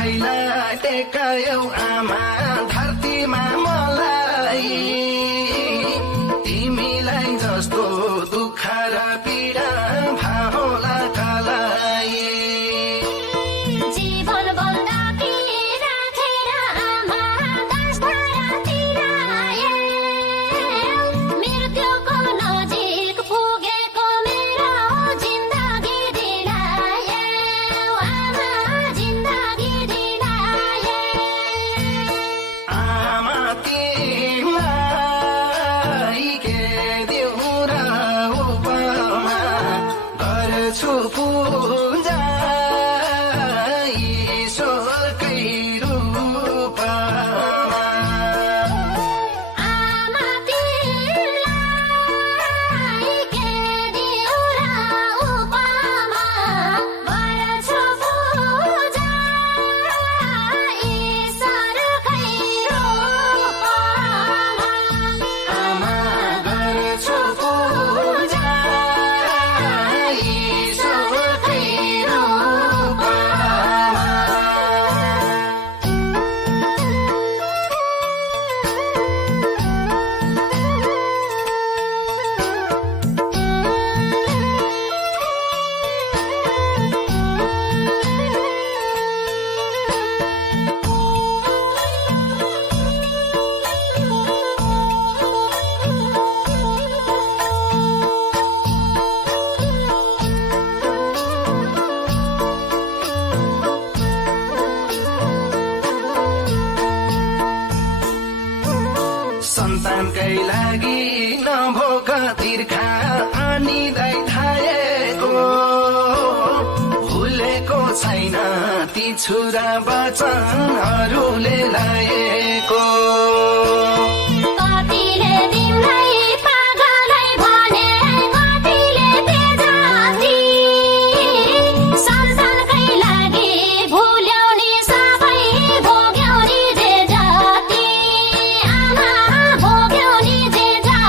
पाइला टेकायौ आमा धरतीमा मलाई तिमीलाई जस्तो दुःख र पीडा भाहोला कालाई जीवन बन्दाकी राखेर आमा दशहरातिर मृत्युको नजिक पुगेको मेरो जिन्दगी दिलायौ आमा जिन्दगी दिलायौ आमा तिमीलाई के दिउँ र उपमा गर्छु पूजा ईश्वरकै रूपमा आमा तिमीलाई के दिउँ र उपमा गर्छु पूजा ईश्वरकै रूपमा आमा गर्छु पूजा ईश्वरकै रूपमा सन्तानकै लागि नभोक तिर्खा अनिदै थाएको भुलेको छैन ती छुरा वचनहरूले लाएको